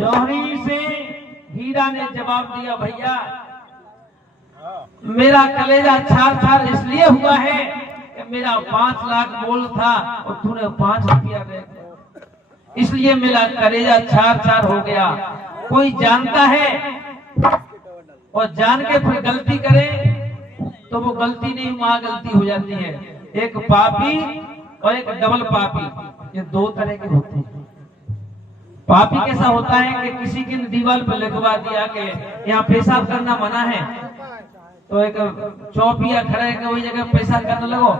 जौहरी से हीरा ने जवाब दिया, भैया मेरा कलेजा छार छार इसलिए हुआ है कि मेरा 5 लाख मोल था और तूने 5 रुपया दे दिया, इसलिए मेरा कलेजा छार छार हो गया। कोई जानता है और जान के फिर गलती करे तो वो गलती नहीं, वहां गलती हो जाती है। एक पापी और एक डबल पापी, ये 2 तरह के होते हैं। पापी कैसा होता है कि किसी की दीवार पर लिखवा दिया कि यहाँ पेशाब करना मना है, तो एक चौपिया खड़े के वही जगह पेशाब करने लगो,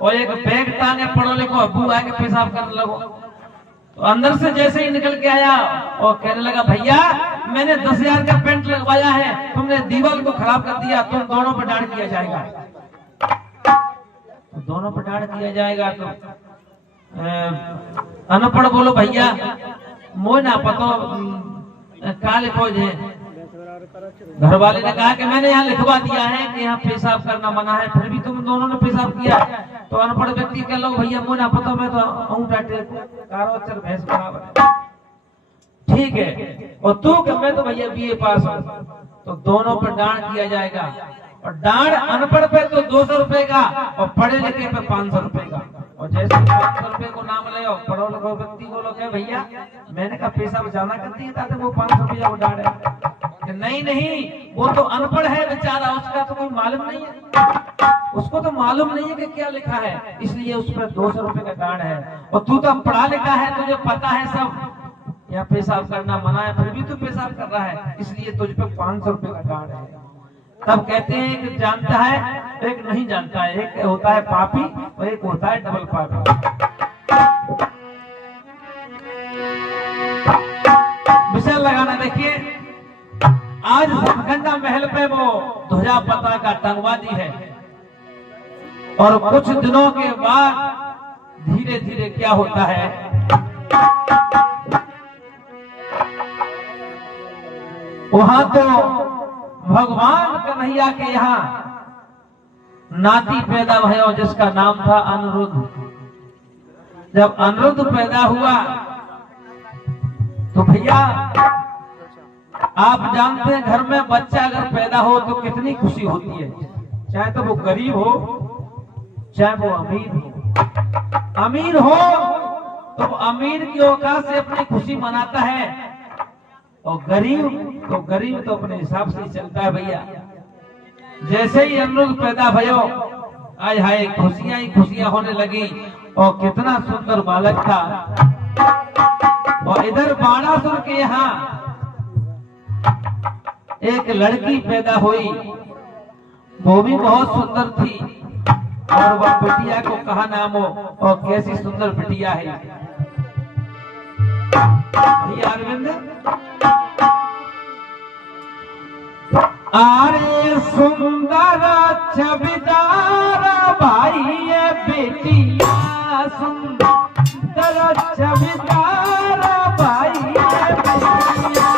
और एक बैग टांगे पढ़ो लिखो अब्बू आके पेशाब करने लगो। तो अंदर से जैसे ही निकल के आया और कहने लगा, भैया मैंने 10,000 का पेंट लगवाया है, तुमने दीवार को खराब कर दिया, तुम दोनों पर डांट किया जाएगा। तो दोनों पर डांट किया जाएगा तो अनपढ़ बोलो, भैया मोह ना पतो का लिखो जे। घर वाले ने कहा कि मैंने यहाँ लिखवा दिया है कि यहाँ पेशाब करना मना है, फिर भी तुम दोनों ने पेशाब किया। तो अनपढ़ व्यक्ति कह लो, भैया मोह ना पतो, मैं तो कारोचर भैंस बराबर है। ठीक है, और तू कि मैं तो भैया BA पास हूँ। तो दोनों पर डांट किया जाएगा, और डांट अनपढ़ पे तो 200 रुपए का और पढ़े लिखे पे 500 रुपए का। और जैसे 500 रुपए को नाम ले और पढ़ो लिखो व्यक्ति को लोग, भैया मैंने कहा पेशाब जाना कर दिया था, तो वो 500 रुपया वो डांट है। नहीं नहीं, वो तो अनपढ़ है बेचारा, उसका तो कोई मालूम नहीं है, उसको तो मालूम नहीं है कि क्या लिखा है, इसलिए उस पर 200 रुपए का डांट है। और तू तो पढ़ा लिखा है, तुझे पता है सब, यहाँ पेशाब करना मना है, फिर भी तू पेशाब कर रहा है, इसलिए तुझ पे 500 रुपए का डांट है। तब कहते हैं एक जानता है एक नहीं जानता है, एक होता है पापी और एक होता है डबल पापी। विषय लगाना, देखिए आज सतगंगा महल पे वो ध्वजा पताका टंगवा दी है, और कुछ दिनों के बाद धीरे धीरे क्या होता है, वहां तो भगवान कन्हैया के यहाँ नाती पैदा भयो जिसका नाम था अनिरुद्ध। जब अनिरुद्ध पैदा हुआ तो भैया आप जानते हैं घर में बच्चा अगर पैदा हो तो कितनी खुशी होती है, चाहे तो वो गरीब हो चाहे वो अमीर हो। अमीर हो तो अमीर की औकात से अपनी खुशी मनाता है, और गरीब तो अपने हिसाब से चलता है। भैया जैसे ही अनिरुद्ध पैदा भयो, आय हाय खुशियां ही खुशियां होने लगी, और कितना सुंदर बालक था। और इधर बाणासुर के यहाँ एक लड़की पैदा हुई, वो भी बहुत सुंदर थी, और वह बिटिया को कहा नाम हो, और कैसी सुंदर बिटिया है भैया अरविंद। अरे सुंदर छविदार भाई ये बेटिया, सुंदर छविदार भाई ये बेटिया।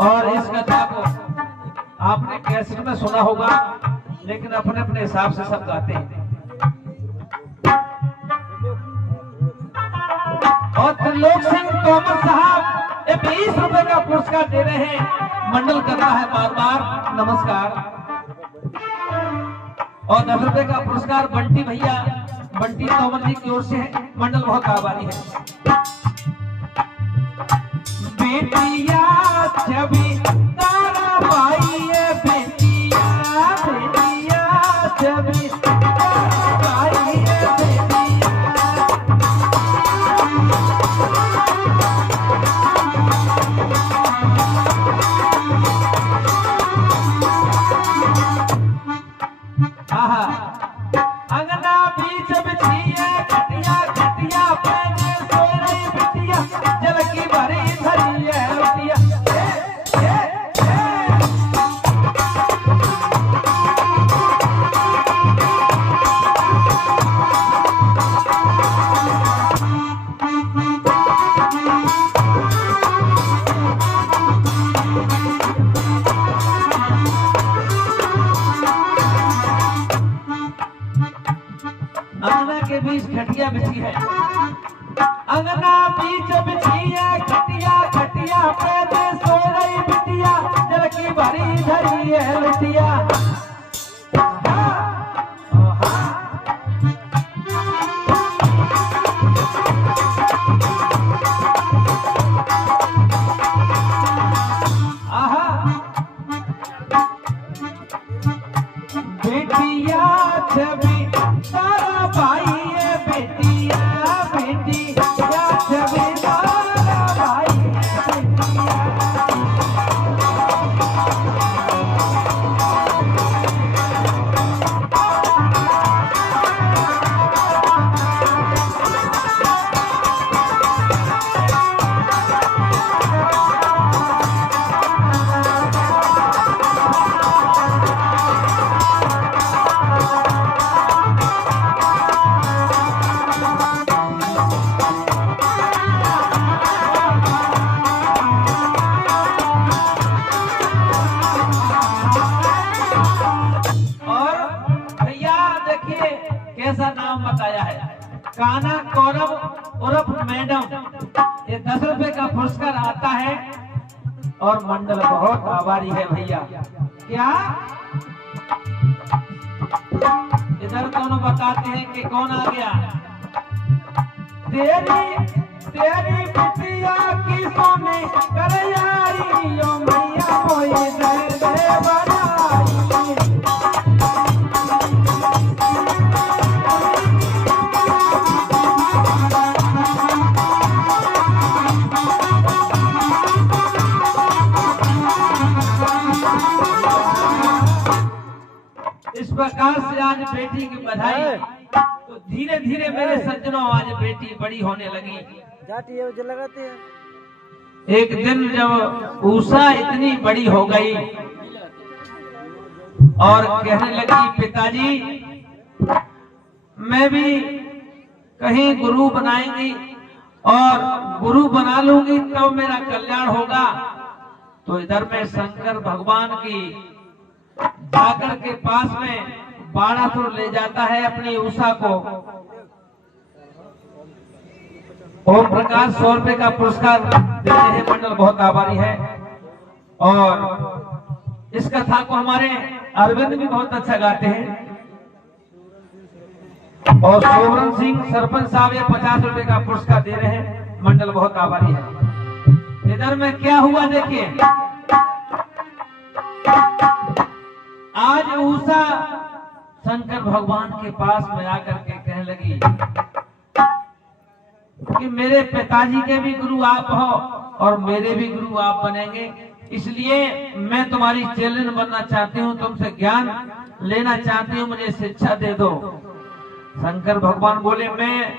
और इस कथा को आपने कैसेट में सुना होगा, लेकिन अपने अपने हिसाब से सब गाते हैं। और त्रिलोक सिंह तोमर साहब 20 रुपए का पुरस्कार दे रहे हैं, मंडल कर रहा है बार बार नमस्कार। और 10 रुपए का पुरस्कार बंटी भैया, बंटी तोमर जी की ओर से है, मंडल बहुत आभारी है। बेटिया छवि तारा भाई ये बेटिया, बेटिया छवि तारा भाई ये बेटिया। आहा अंगना बीच बिछिए कटिया, कटिया पहने सोई रही बिटिया, जल की भरी धरी है बिटिया। मैडम, ये 10 रुपए का पुरस्कार आता है और मंडल बहुत आभारी है भैया। क्या इधर दोनों बताते हैं कि कौन आ गया। तेरी बिटिया की सोने कर यारी ओ मैया मोई दे बनाई। इस प्रकार से आज बेटी की बधाई, तो धीरे धीरे मेरे सज्जनों आज बेटी बड़ी होने लगी। जाती है जो लगाते हैं। एक दिन जब उषा इतनी बड़ी हो गई और कहने लगी पिताजी मैं भी कहीं गुरु बनाएंगी और गुरु बना लूंगी तो मेरा कल्याण होगा। तो इधर में शंकर भगवान की जाकर के पास में बाणासुर ले जाता है अपनी उषा को। ओम प्रकाश 100 रुपए का पुरस्कार देते हैं, मंडल बहुत आभारी है। और इस कथा को हमारे अरविंद भी बहुत अच्छा गाते हैं। और सोवरन सिंह सरपंच साहब ये 50 रुपए का पुरस्कार दे रहे हैं, मंडल बहुत आभारी है। इधर में क्या हुआ देखिए, आज उषा शंकर भगवान के पास में आकर के कहने लगी कि मेरे पिताजी के भी गुरु आप हो और मेरे भी गुरु आप बनेंगे, इसलिए मैं तुम्हारी चेलन बनना चाहती हूँ, तुमसे ज्ञान लेना चाहती हूँ, मुझे शिक्षा दे दो। शंकर भगवान बोले मैं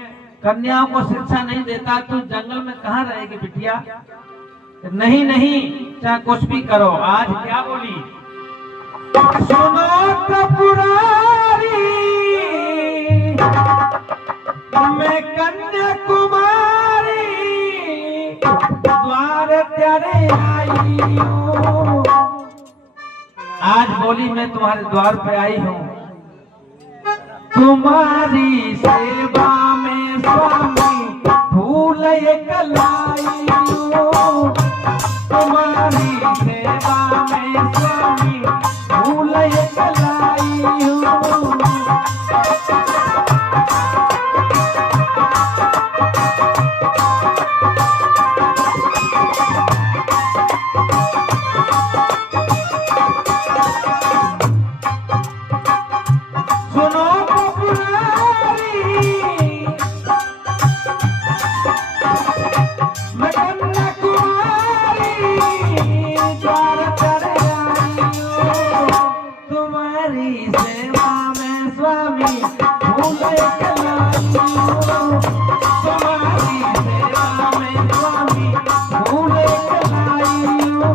कन्याओं को शिक्षा नहीं देता, तू जंगल में कहाँ रहेगी बिटिया। नहीं नहीं चाहे कुछ भी करो। आज क्या बोली, सुनो त्रिपुरारी मैं कन्याकुमारी द्वार तेरे आई हूँ। आज बोली मैं तुम्हारे द्वार पे आई हूँ, तुम्हारी सेवा में स्वामी फूल एक लाई हूँ। तुम्हारी सेवा में स्वामी फूल एक लाई हूँ। सुनो पुरारी मैं कन्याकुमारी द्वार तेरे आई हूँ। तुम्हारी सेवा में स्वामी फूल एक लाई हूँ। तुम्हारी सेवा में स्वामी फूल एक लाई हूँ।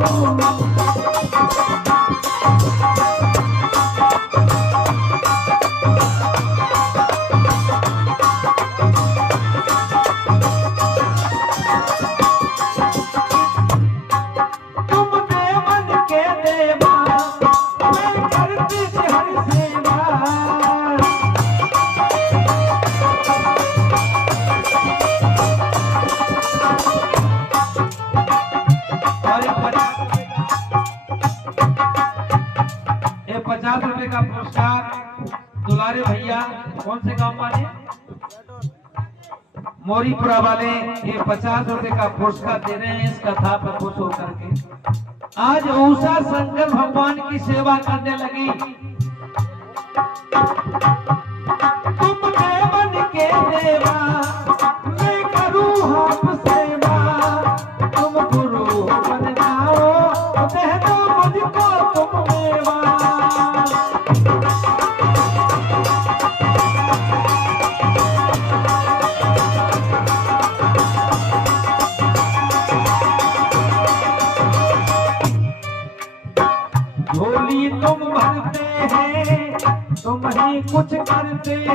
ये 50 रुपए का पुरस्कार दुलारे भैया कौन से गांव वाले, मोरीपुरा वाले, ये 50 रुपए का पुरस्कार दे रहे हैं इस कथा पर खुश होकर के। आज उषा शंकर भगवान की सेवा करने लगी। तुम देवन के देवा मैं करूँ आप सेवा, तुम गुरु बन जाओ दे दो मुझको तुम मेवा। झोली तुम भरते हैं, तुम ही कुछ करते हैं।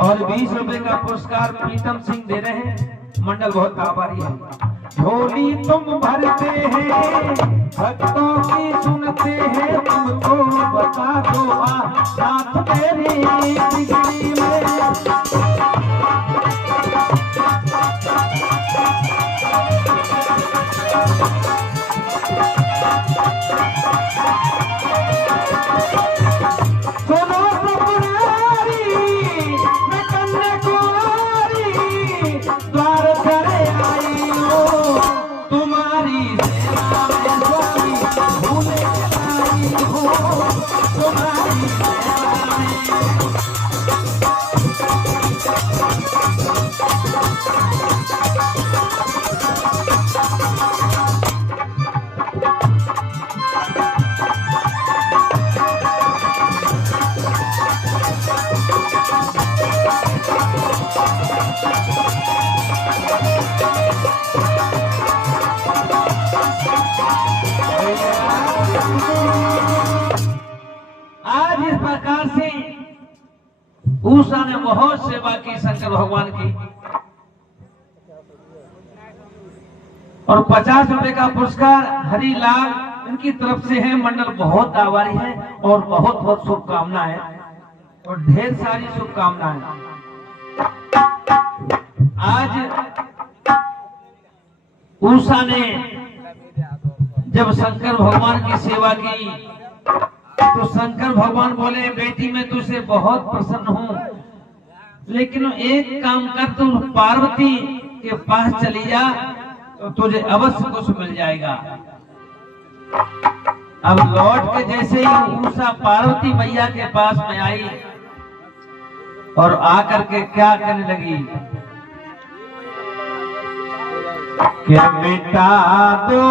और 20 रुपए का पुरस्कार प्रीतम सिंह दे रहे हैं, मंडल बहुत आभारी है। झोली तुम भरते हैं, भक्तों की सुनते हैं, तुमको बता दो नाथ तेरी बिगड़ी में। आज इस प्रकार से उषा ने बहुत सेवा की शंकर भगवान की, और 50 रुपए का पुरस्कार हरिलाल इनकी तरफ से है। मंडल बहुत आभारी है और बहुत बहुत शुभकामनाएं और ढेर सारी शुभकामनाएं। आज उषा ने जब शंकर भगवान की सेवा की तो शंकर भगवान बोले, बेटी मैं तुझसे बहुत प्रसन्न हूं, लेकिन एक काम कर, तू पार्वती के पास चली जा तो तुझे अवश्य कुछ मिल जाएगा। अब लौट के जैसे ही उषा पार्वती मैया के पास में आई और आकर के क्या करने लगी कि मिटा दो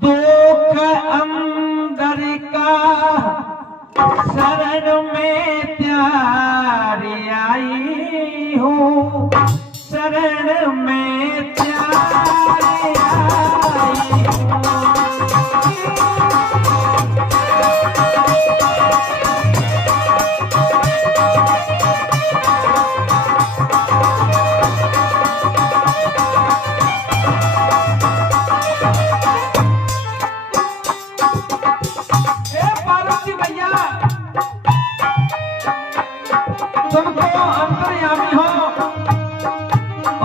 दुख अंदर का, शरण में प्यारी आई हूँ, शरण में प्यारी आई हूँ। तुम तो अंतर्यामी हो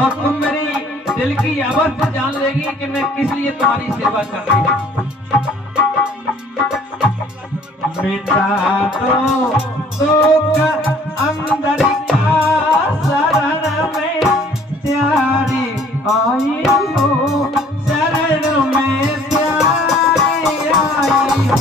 और तुम मेरी दिल की अवस्था जान लेगी कि मैं किस लिए तुम्हारी सेवा कर रही हूँ। मिटा दो दुख अंदर का, शरण में प्यारी आई हो, शरण में प्यारी आई हो।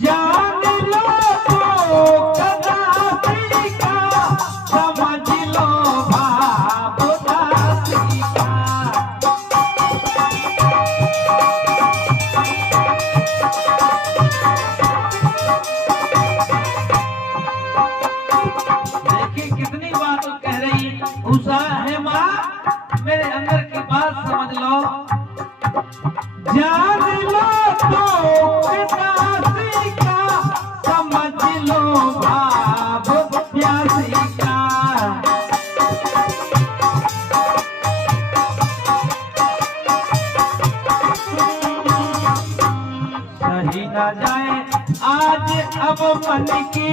जान लो तो कदापि का, समझ लो भाव दासी का। देखिए कितनी बात कह रही उषा है माँ, मेरे अंदर की बात समझ लो। जान लो तो दासी का, समझ लो भाव प्यासी का। सही न जाए आज अब मन की,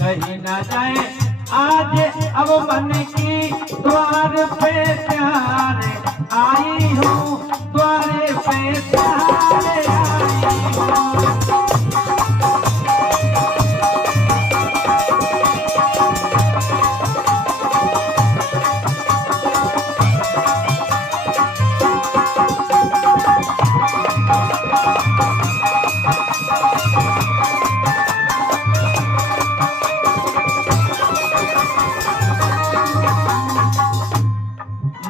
कहीं न जाए आज अब मन की, द्वार पे प्यार आई हूँ, द्वारे पे प्यार आई हूँ।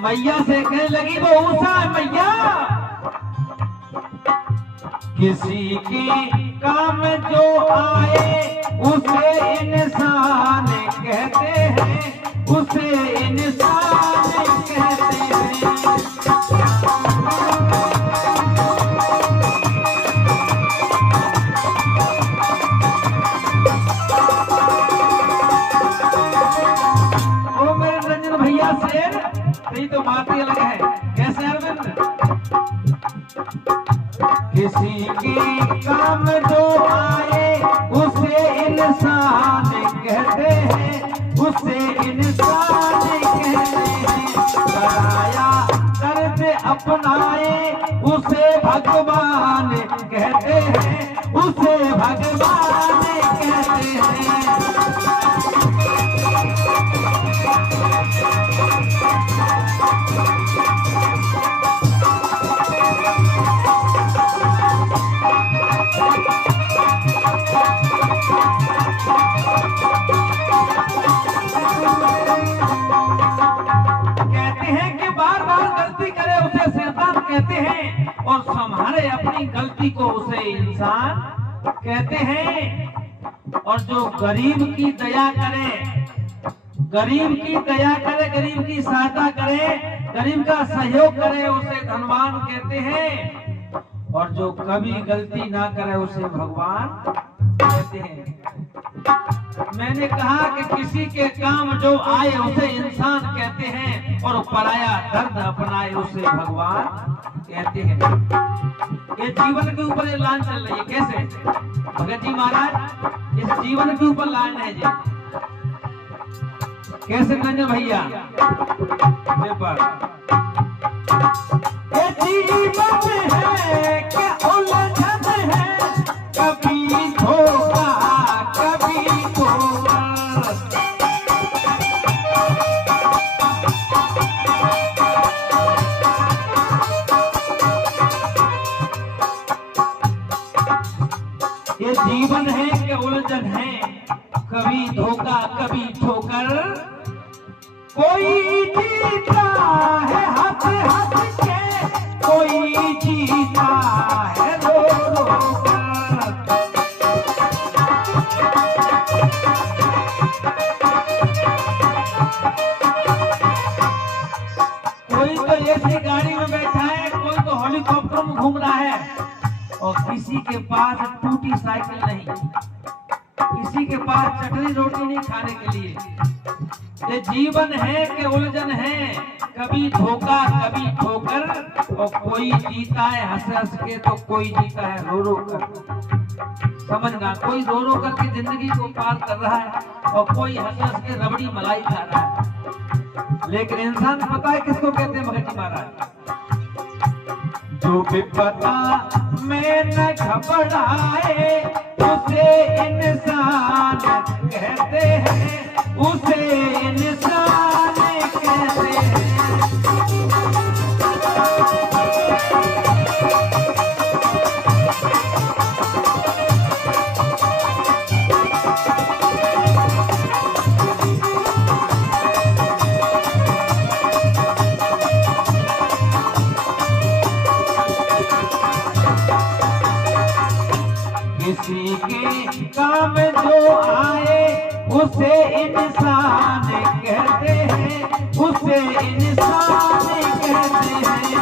मैया से कहने लगी वो उषा मैया, किसी के काम जो आए उसे इंसान कहते हैं, उसे इंसान कहते हैं। ओ मेरे रंजन भैया शेर, तेरी तो बात ही अलग है। कैसे अरविंद? किसी के काम जो आए उसे इंसान कहते हैं, उसे इंसान कहते हैं। पराया दर्द अपनाए उसे भगवान कहते हैं, उसे भगवान कहते हैं। कहते हैं कि बार बार गलती करे उसे शैतान कहते हैं, और संभाले अपनी गलती को उसे इंसान कहते हैं। और जो गरीब की दया करे, गरीब की दया करे, गरीब की सहायता करे, गरीब का सहयोग करे उसे धनवान कहते हैं। और जो कभी गलती ना करे उसे भगवान कहते हैं। मैंने कहा कि किसी के काम जो आए उसे इंसान कहते हैं, और पराया दर्द अपनाए उसे भगवान कहते हैं। ये जीवन के ऊपर ये लाइन चल रही है। कैसे भगत जी महाराज, इस जीवन के ऊपर लाइन है जी। कैसे रंजन भैया? ये जीवन है क्या उलझन है, कभी धोखा कभी धोखा। ये जीवन है कि उलझन है, कभी धोखा कभी ठोकर। कोई जीता है हंस हंस के, कोई जीता है रो रो कर। कोई तो ऐसी गाड़ी में बैठा है, कोई तो हेलीकॉप्टर में घूम रहा है, और किसी के पास टूटी साइकिल नहीं, किसी के पास चटनी रोटी नहीं खाने के लिए। ये जीवन है कि उलझन है, कभी धोखा कभी ठोकर। और कोई जीता है हंस हंस के, तो कोई जीता है रो रो कर। समझना, कोई रो रो करके जिंदगी को पार कर रहा है, और कोई हंस हंस के रबड़ी मलाई खा रहा है। लेकिन इंसान पता है किसको कहते हैं भगत जी महाराज? जो विपदा में न घबराए उसे इंसान कहते हैं, उसे इंसान कहते हैं। किसी के काम जो आए उसे इंसान कहते हैं, उसे इंसान कहते हैं।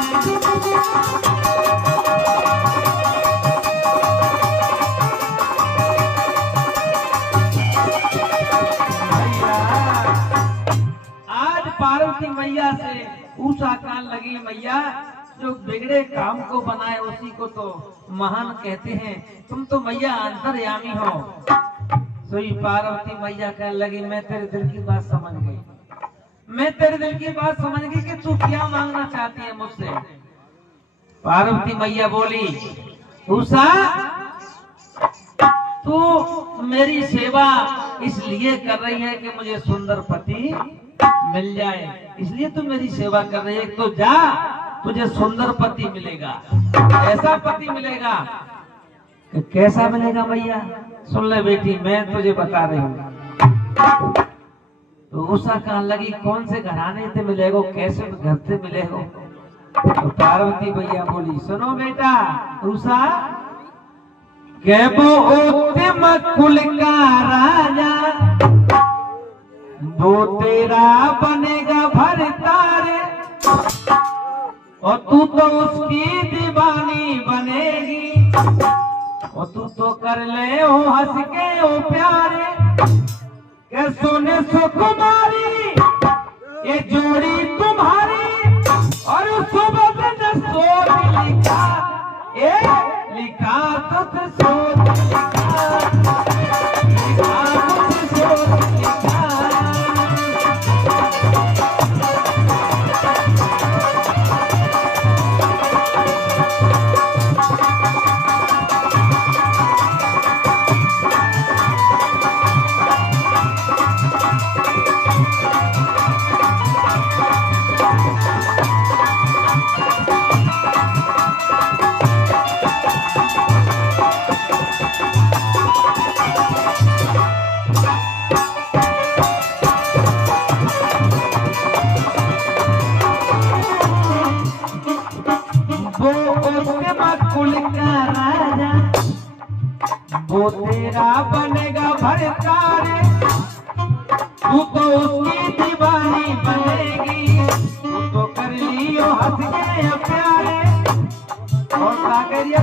आज पार्वती मैया से ऊषा कान लगी मैया, जो बिगड़े काम को बनाए उसी को तो महान कहते हैं। तुम तो मैया अंतर्यामी हो। सोई पार्वती मैया कहने लगी, मैं तेरे दिल की बात समझ गई, मैं तेरे दिल की बात समझ गई कि तू क्या मांगना चाहती है मुझसे। पार्वती मैया बोली, उषा तू मेरी सेवा इसलिए कर रही है कि मुझे सुंदर पति मिल जाए, इसलिए तू मेरी सेवा कर रही है। तो जा, तुझे सुंदर पति मिलेगा, ऐसा पति मिलेगा। कैसा मिलेगा मैया? सुन ले बेटी, मैं तुझे बता रही हूँ। तो उषा कहने लगी कौन से घराने से मिलेगो, कैसे घर से मिलेगो। तो पार्वती भैया बोली सुनो बेटा उषा, वो उत्तम कुल का राजा, वो तेरा बनेगा भरतारे, और तू तो उसकी दीवानी बनेगी, और तू तो कर ले हो हंस के ओ प्यारे, के सोने सुकुमारी ये जोड़ी तुम्हारी, और सुबह ने सोच लिखा, ए लिखा तुझ सोच लिखा, लिखा तुझ सोच लिखा। कुल का राजा, वो तेरा बनेगा भरतारे, तू तो उसकी दीवानी बनेगी, तू तो कर लियो हंस के प्यारे, और सागरिया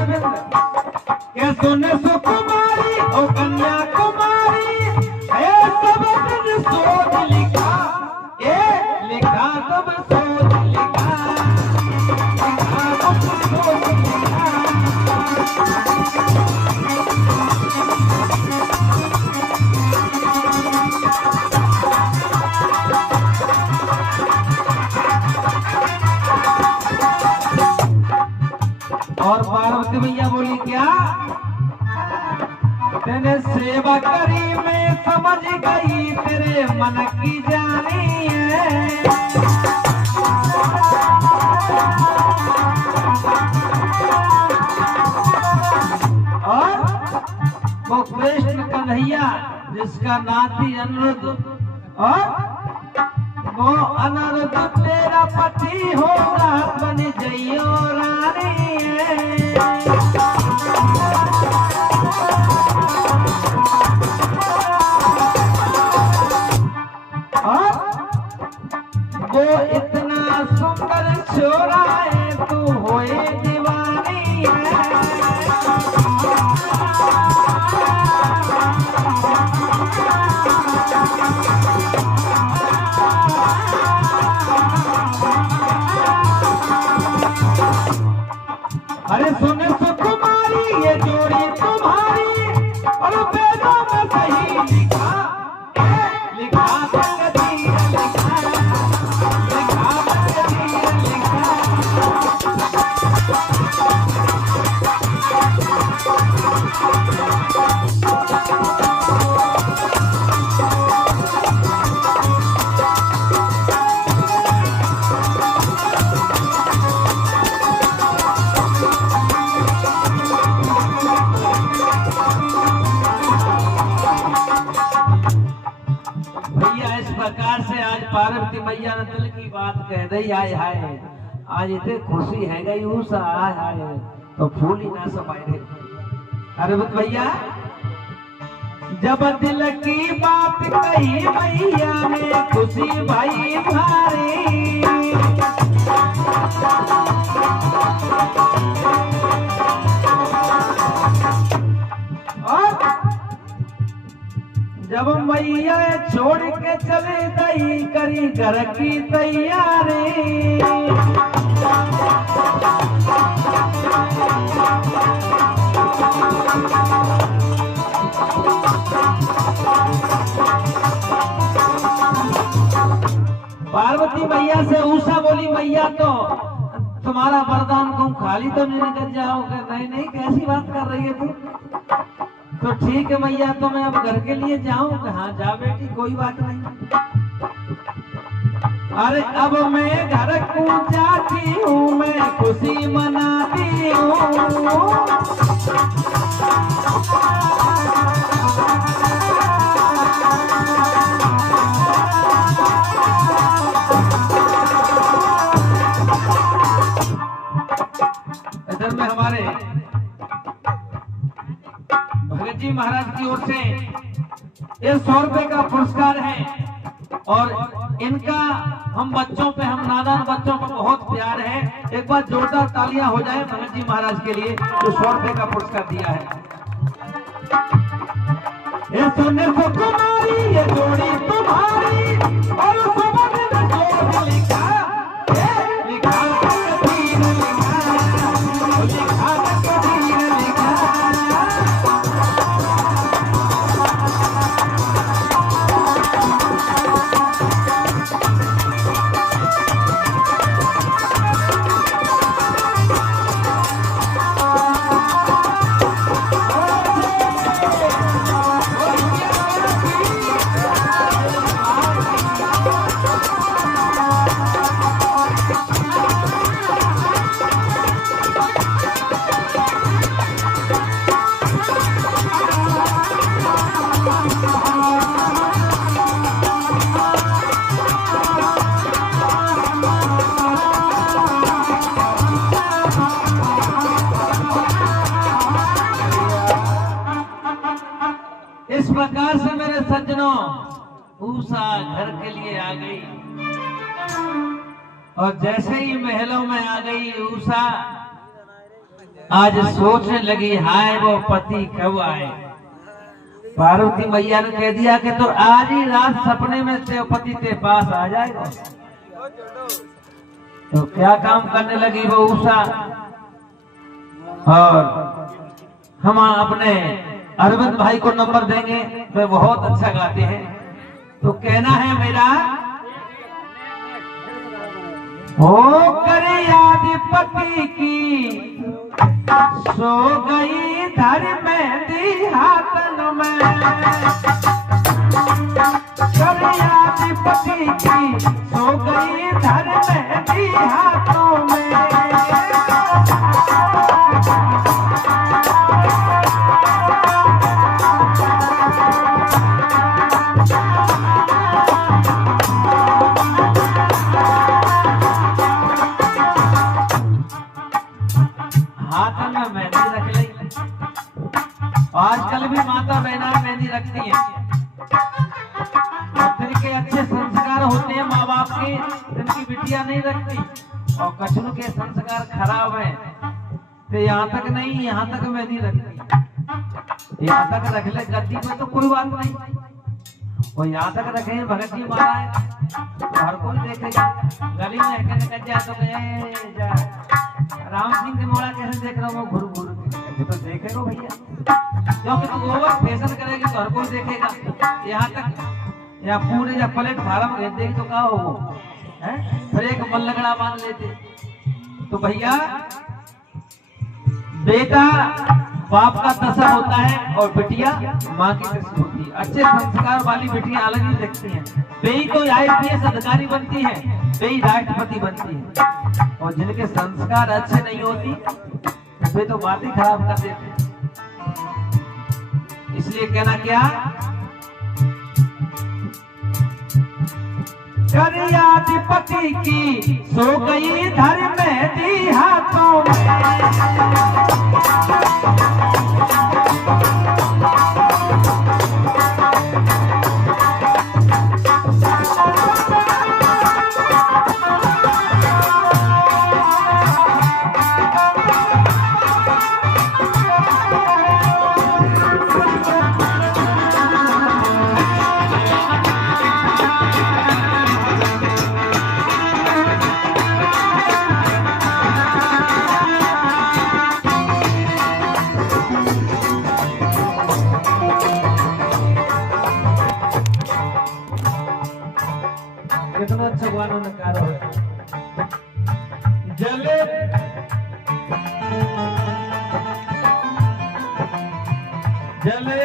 के सुने सुकुमारी ओ कन्या कुमारी, ए सब सोच लिखा, ए लिखा सब सोच लिखा, लिखा सब सोच लिखा। और पार्वती भैया बोली क्या, तेने सेवा करी मैं समझ गई, तेरे मन की जानी है, और वो कृष्ण कन्हैया जिसका नाती अनिरुद्ध, और वो अनिरुद्ध तेरा पति होगा, बन जइयो रानी है। और वो इतना सुंदर छोरा है, तू होए दीवानी है। अरे सुने सुकुमारी ये जोड़ी तुम्हारी, और वेदों में सही लिखा, लिखा तकदीर लिखा, लिखा तकदीर लिखा। प्रकार से आज पार्वती मैया ने दिल की बात कह दी, आए हाय आज इतने खुशी है गई उषा, आए हाय तो फूल ही ना समाये रे। अरे भैया जब दिल की बात कही मैया ने, खुशी भाई भारी, और जब मैया छोड़ के चले गई, करी घर की तैयारी, पार्वती मैया से उषा बोली मैया तो तुम्हारा वरदान कहूँ खाली तो नहीं निकल जाओगे। नहीं नहीं कैसी बात कर रही है तू, तो ठीक है मैया तो मैं अब घर के लिए जाऊं। हाँ जा बेटी कोई बात नहीं। अरे अब मैं घर को जाती हूँ, मैं खुशी मनाती हूँ। इधर में हमारे भगत जी महाराज की ओर से ये 100 रुपए का पुरस्कार है और इनका हम बच्चों पे, हम नादान बच्चों पे बहुत प्यार है। एक बार जोरदार तालियां हो जाए भगत जी महाराज के लिए जो 100 रुपए का पुरस्कार दिया है। ये सोने को कुमारी ये जोड़ी तुम्हारी और सुमन ने जो लिखा लिखा कबीर लिखा कबीर लिखा। इस प्रकार से मेरे सज्जनों उषा घर के लिए आ गई और जैसे ही महलों में आ गई उषा आज सोचने लगी हाय वो पति कब आए। पार्वती मैया ने कह दिया कि तो आज ही रात सपने में तेरे पति तेरे पास आ जाएगा। तो क्या काम करने लगी वो उषा और हम अपने अरविंद भाई को नंबर देंगे, वे बहुत अच्छा गाते हैं। तो कहना है मेरा हो करे याद पति की सो गई धर मेहंदी हाथन में। करे याद पति की सो गई धर मेहंदी हाथों में। हाथन में मेहंदी रख ली। आजकल भी माता बहना मेहंदी रखती है। जिनके अच्छे संस्कार होते हैं माँ बाप के, जिनकी बिटिया नहीं रखती और कछुओं के संस्कार खराब है तो यहाँ तक नहीं, यहाँ तक मेहंदी रखती। यहाँ तक रख ले गद्दी में तो कोई बात नहीं, और यहाँ तक रखे भगत जी महाराज तो हर कोई देखेगा। गली में कहने जा तो जा राम सिंह के मोड़ा कैसे देख रहा हूँ घुर घुर तो देखेगा भैया, क्योंकि तू ओवर फैशन करेगी तो हर कोई देखेगा। यहाँ तक या पूरे या प्लेटफार्म रहते तो क्या हो है, फिर एक मन लगड़ा मान लेते। तो भैया बेटा बाप का दशा होता है और बिटिया माँ की दशा होती है। अच्छे संस्कार वाली बेटियां अलग ही दिखती हैं, बेई तो IPS अधिकारी बनती है, बेई राष्ट्रपति बनती है। और जिनके संस्कार अच्छे नहीं होती वे तो बात ही खराब कर देते। इसलिए कहना क्या करियाधिपति की सो गई धर मेहंदी हाथों में। कितना अच्छा गानों ने कहा है जले जले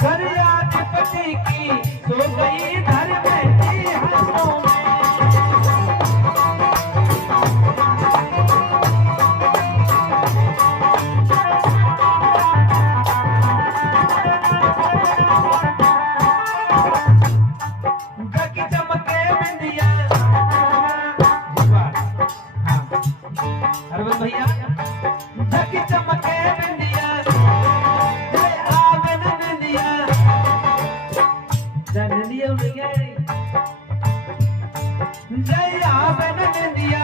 करियाधिपति की सो गई धर मेहंदी हाथों में। मालूम भैया जग चमके बिंदिया जय आवे नंदिया नंदिया उड़िया जय आवे नंदिया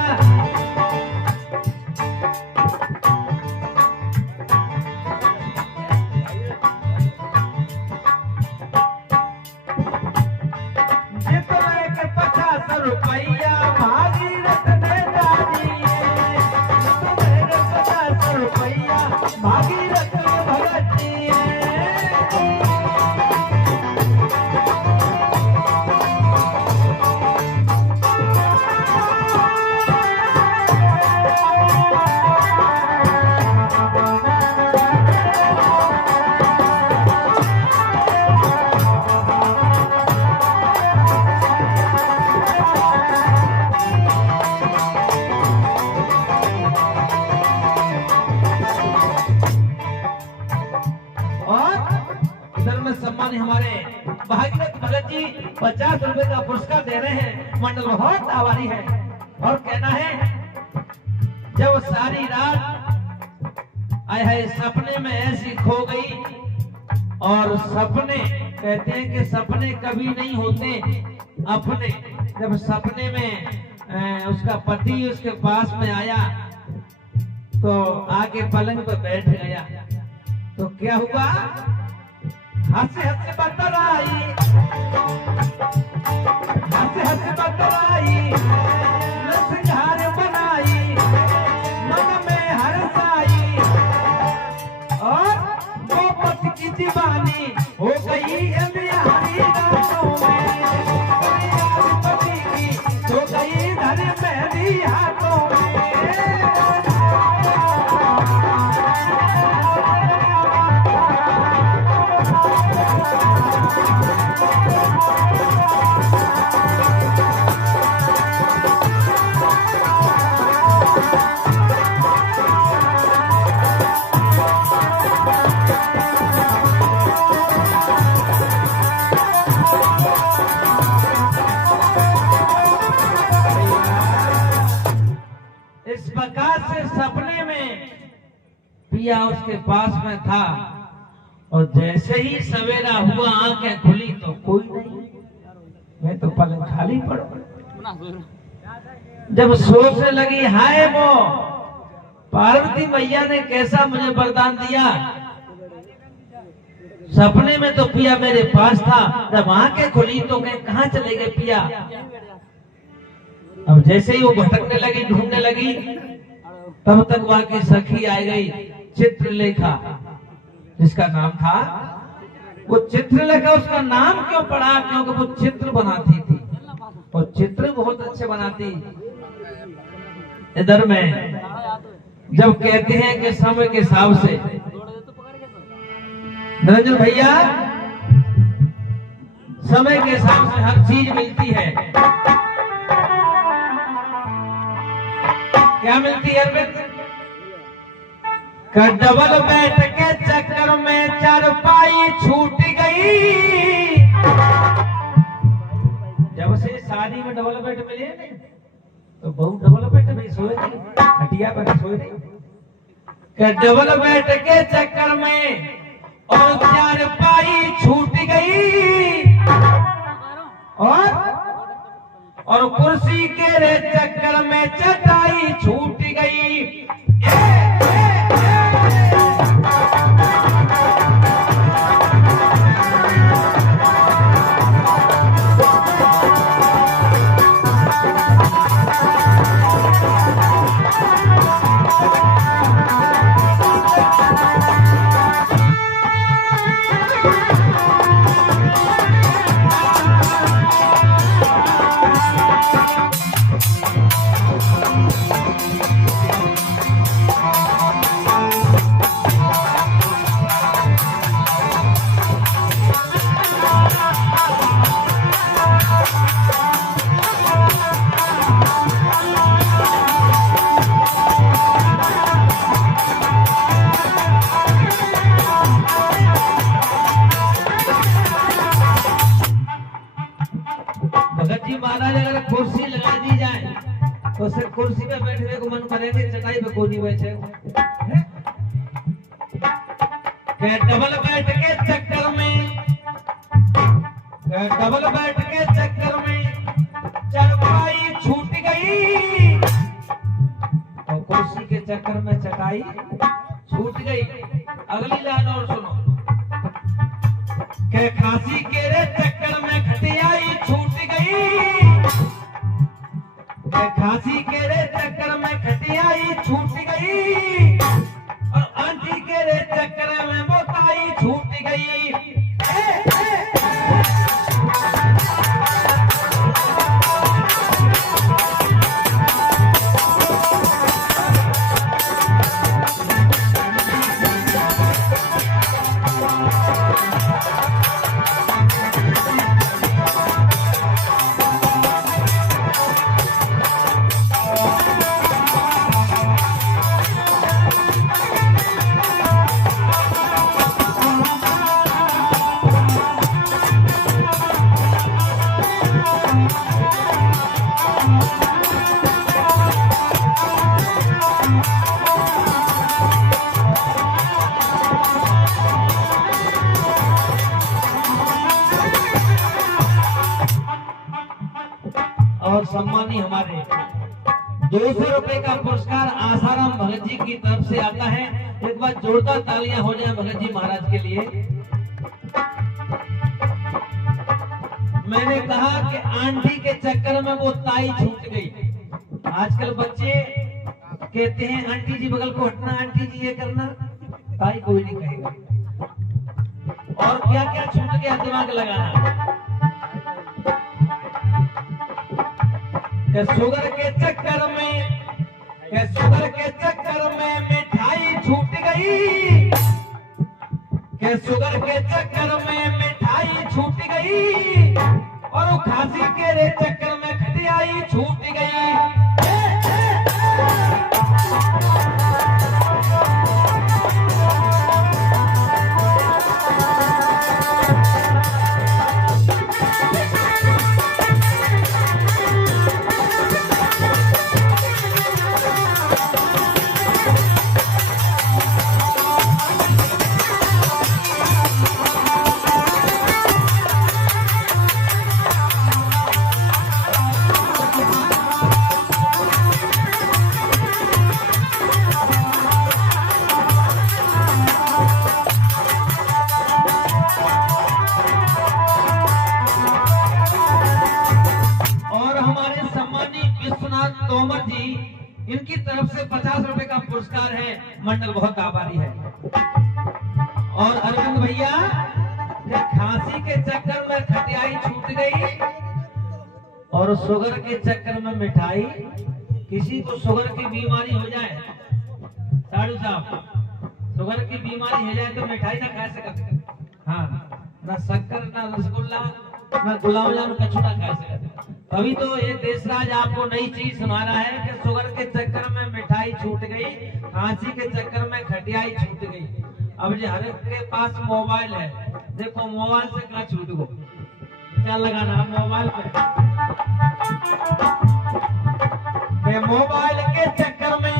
रुपया भागीरथ ने डाली मेरे 50 रुपया भागीरथ ने भगती सम्मान हमारे भागीरथ भगत जी 50 रुपए का पुरस्कार दे रहे हैं। मंडल बहुत आभारी है और कहना है जब सारी रात आए है सपने में ऐसी खो गई और सपने कहते हैं कि सपने कभी नहीं होते अपने। जब सपने में उसका पति उसके पास में आया तो आके पलंग पर बैठ गया तो क्या हुआ हंसे हंसे बतलाई हंसे हंसे बतलाई सिंगार बनाई मन में हरसाई और गोपत की दीवानी हो गई बिहारी रातों में पति की हो गई धन मेहंदी हाथों में इस प्रकार से सपने में पिया उसके पास में था और जैसे ही सवेरा हुआ आंखें खुली तो कोई नहीं मैं तो पलंग खाली पड़ा। जब सोचने लगी हाय वो पार्वती मैया ने कैसा मुझे वरदान दिया सपने में तो पिया मेरे पास था जब आंखें खुली तो कहां चले गए पिया। अब जैसे ही वो भटकने लगी ढूंढने लगी तब तक वहां की सखी आ गई चित्रलेखा जिसका नाम था वो चित्रलेखा। उसका नाम क्यों पड़ा क्योंकि वो चित्र बनाती थी और चित्र बहुत अच्छे बनाती। इधर में जब कहते हैं कि समय के हिसाब से निरंजन भैया समय के हिसाब से हर चीज मिलती है। क्या मिलती है डबल बेड के चक्कर में चारपाई छूट गई। जब से शादी में डबल बेड मिले नहीं तो बहुत डबल बेड में सोए थे खटिया पर सोए थे डबल बेड के चक्कर में और चारपाई छूट गई और कुर्सी के रे चक्कर में चटाई छूट गई। कुर्सी लगा दी जाए तो सिर्फ कुर्सी पे बैठने को मन करेंगे साई पे कोनी बैठे के डबल बेड के चक्कर में, डबल बेड के चक्कर में चरपाई छूट गई और कुर्सी के चक्कर में चटाई छूट गई। अगली लाइन और सुनो के खांसी के रे चक्कर में खटियाई छूट गई, के खांसी के रे चक्कर में खटियाई छूट गई और आंटी के रे चक्कर में मोटाई छूट गई। और सम्मानी हमारे 200 रुपए का पुरस्कार आसाराम भगत जी की तरफ से आता है। एक बार जोरदार तालियां हो जाए भगत जी महाराज के लिए। मैंने कहा कि आंटी के चक्कर में वो ताई छूट गई। आजकल बच्चे कहते हैं आंटी जी बगल को हटना, आंटी जी ये करना, ताई कोई नहीं कहेगा। और क्या क्या छूट गया दिमाग लगाना। के शुगर के चक्कर में, के शुगर के चक्कर में मिठाई छूट गई, के शुगर के चक्कर में मिठाई छूट गई और खांसी के रे चक्कर में खटियाई छूट गई। तोमर जी, इनकी तरफ से 50 रुपए का पुरस्कार है। मंडल बहुत आभारी है। और अरविंद भैया, खांसी के चक्कर में खटियाई छूट गई और शुगर के चक्कर में मिठाई। किसी को शुगर की बीमारी हो जाए, साधु साहब, शुगर की बीमारी हो जाए तो मिठाई ना खा सकते। हाँ, ना शक्कर, ना रसगुल्ला, ना गुलाब जामुन, कछु ना खा सकते। अभी तो ये देशराज आपको नई चीज सुना रहा है कि शुगर के चक्कर में मिठाई छूट गई, खांसी के चक्कर में खटियाई छूट गई। अब जो हर एक के पास मोबाइल है, देखो मोबाइल से क्या छूट गो, क्या लगाना मोबाइल पे। मोबाइल के चक्कर में,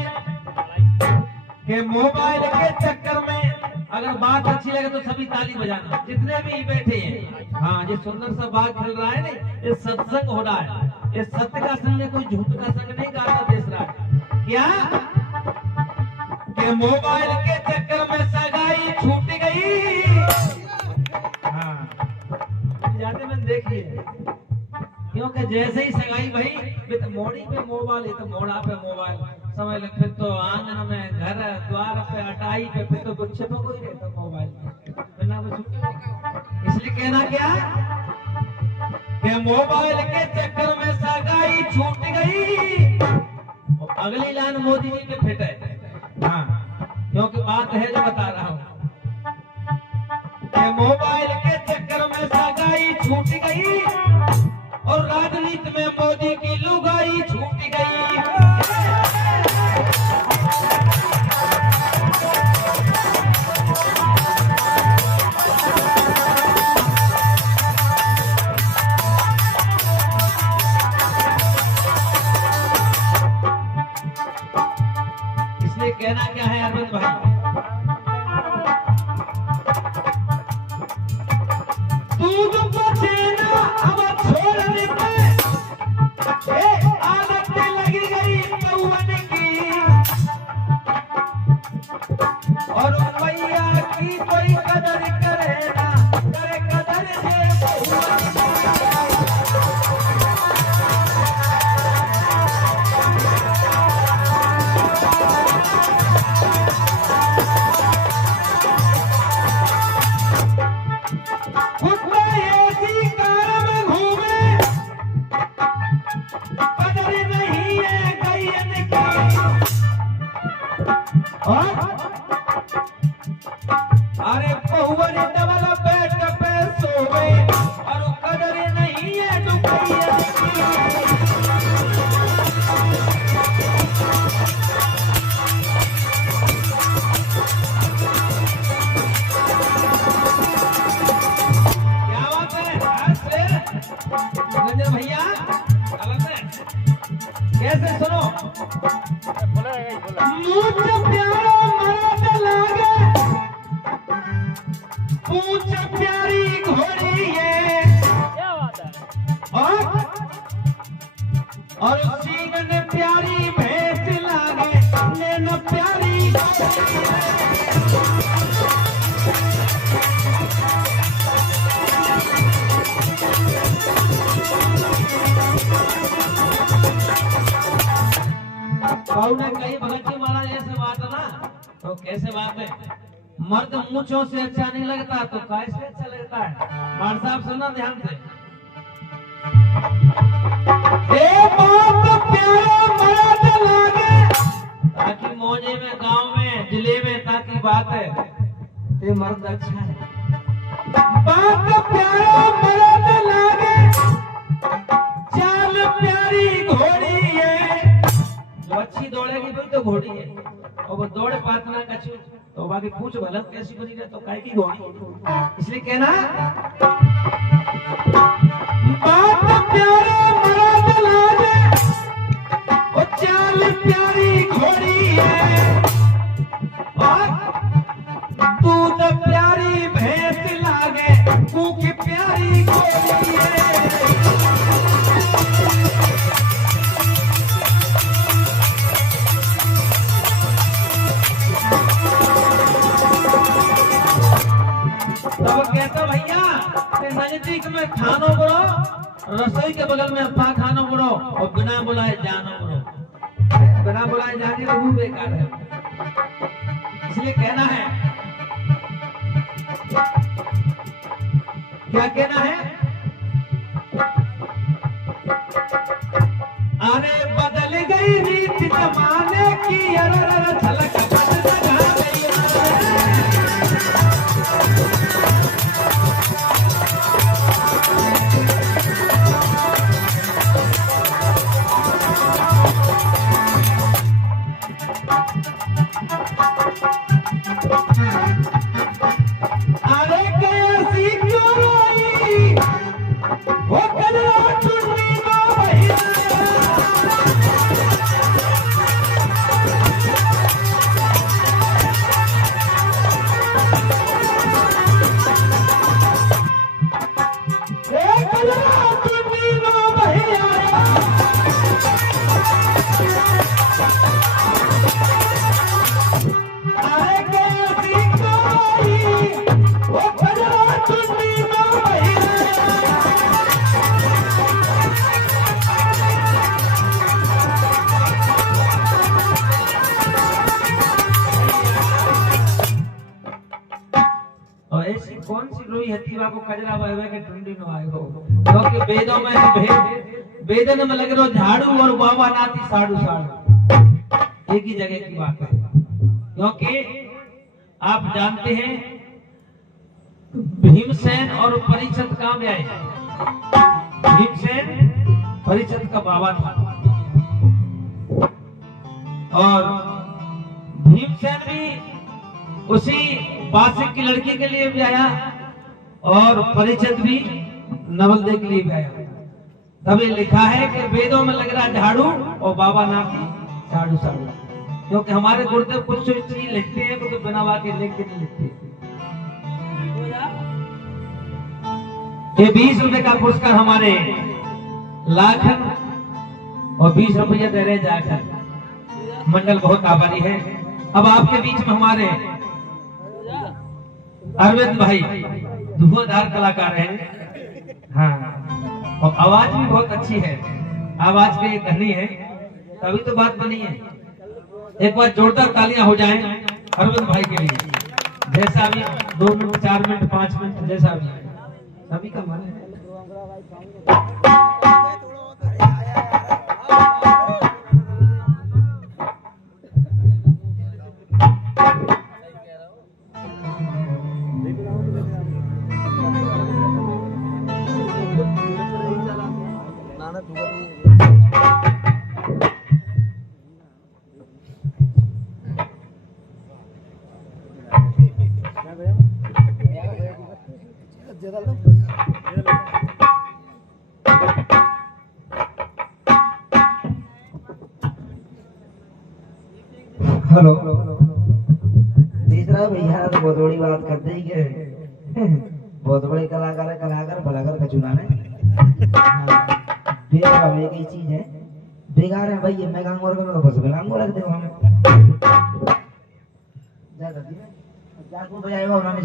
मोबाइल के चक्कर में अगर बात अच्छी लगे तो सभी ताली बजाना, जितने भी बैठे हैं। हाँ, ये सुंदर सा बात चल रहा है ना, ये सत्संग हो रहा है। ये सत्य का संग है, कोई झूठ का संग नहीं गाता देश राज। क्या कि मोबाइल के चक्कर में सगाई छूट गई। हाँ, जाते मैंने देखिए, क्योंकि जैसे ही सगाई भाई तो मोड़ी पे मोबाइल है, तो मोड़ा पे मोबाइल, समझ लो। फिर तो आंगन में, घर द्वार पे, अटाई पे, फिर तो गुच्छे पे कोई रहता मोबाइल में। इसलिए कहना क्या कि मोबाइल के चक्कर में सगाई छूट गई। अगली लाइन मोदी जी के फिट है। हाँ, क्योंकि बात है जो बता रहा हूँ कि मोबाइल के चक्कर में सगाई छूट गई और राजनीति में मोदी की लुगाई छूट गई। कहना क्या है अरविंद भाई? दूध बचे ना अब छोड़ने पे आदत लगी गई पौवन की, और मैया की कोई कदर करे ना करे कदर से अरे पहुवन डबल बेड पे सोवे और कदर नहीं है दुपहिया क्या बात है रंजन भैया? कैसे सुनो मुझ प्यारा मर्द लागे पूछ प्यारी घोड़ी है, क्या बात है? और सींगन प्यारी भैंस लागे नैनो प्यारी घोड़ी ने कही भगत जी महाराज ऐसे बात है ना, तो कैसे बात है? मर्द मूंछों से अच्छा नहीं लगता तो कैसे अच्छा लगता है? मान साहब सुना ध्यान से। बाप प्यारा मर्द लागे ताकि मोजे में गांव में जिले में ताकि बात है ये मर्द अच्छा है। बाप प्यारा मर्द लागे चाल प्यारी घोड़ी है, जो अच्छी दौड़ेगी वही तो घोड़ी है, और वो दौड़ पातना कछु तो बाकी पूछ भलत कैसी बनी है तो काय की घोड़ी, इसलिए कहना बाप प्यारा मर्द लागे और चाल प्यारी घोड़ी है, और दूध प्यारी भैंस लागे भूख प्यारी घोड़ी है। तब कहता भैया नजदीक में खानो बड़ो, रसोई के बगल में पा खानो बड़ो, और बिना बुलाए जानो बड़ो। बिना बुलाए जाने तो वो बेकार है, इसलिए कहना है क्या कहना है? अरे बदल गई रीति जमाने की, अरे झलक बदल गई अरे कैसी क्यों रोई वो कदरा चुन्नी को भैया कौन सी रोई हती बाबू कजरा बहवे के ठंडी न आए हो, क्योंकि वेदों में वेदन में लग रहा झाड़ू और बाबा नाती साड़ू साड़ू एक ही जगह की बात है। क्योंकि आप जानते हैं भीमसेन और परीक्षित कहाँ में आए? भीमसेन परीक्षित का बाबा था, और भीमसेन भी उसी बासिक की लड़की के लिए भी आया, और परीक्षित भी नवलदे के लिए भी आया। तभी लिखा है कि वेदों में लग रहा झाड़ू और बाबा नाती साड़ू साड़ू। क्योंकि हमारे गुरुदेव कुछ चीज लिखते हैं तो बनवा के लिख के नहीं लिखते। ये 20 रुपए का पुरस्कार हमारे लाखन और 20 रुपये दे रहे जाकर मंडल बहुत आभारी है। अब आपके बीच में हमारे अरविंद भाई धुआंधार कलाकार हैं। हाँ, और आवाज भी बहुत अच्छी है, आवाज के धनी है, तभी तो बात बनी है। एक बार जोरदार तालियां हो जाएं अरविंद भाई के लिए। जैसा भी 2 मिनट 4 मिनट 5 मिनट जैसा भी सभी का मन है। हेलो, तीसरा भैया तो बहुत बड़ी बात करते ही के बहुत बड़े कलाकार है, कलाकार भलाकर का चुना है। बेकार एक ही चीज है, बेकार है भाई। ये मैं गांव और बस बेगांगो रख दे हमें जा कर दिया, जा को बजाएगा उन्होंने।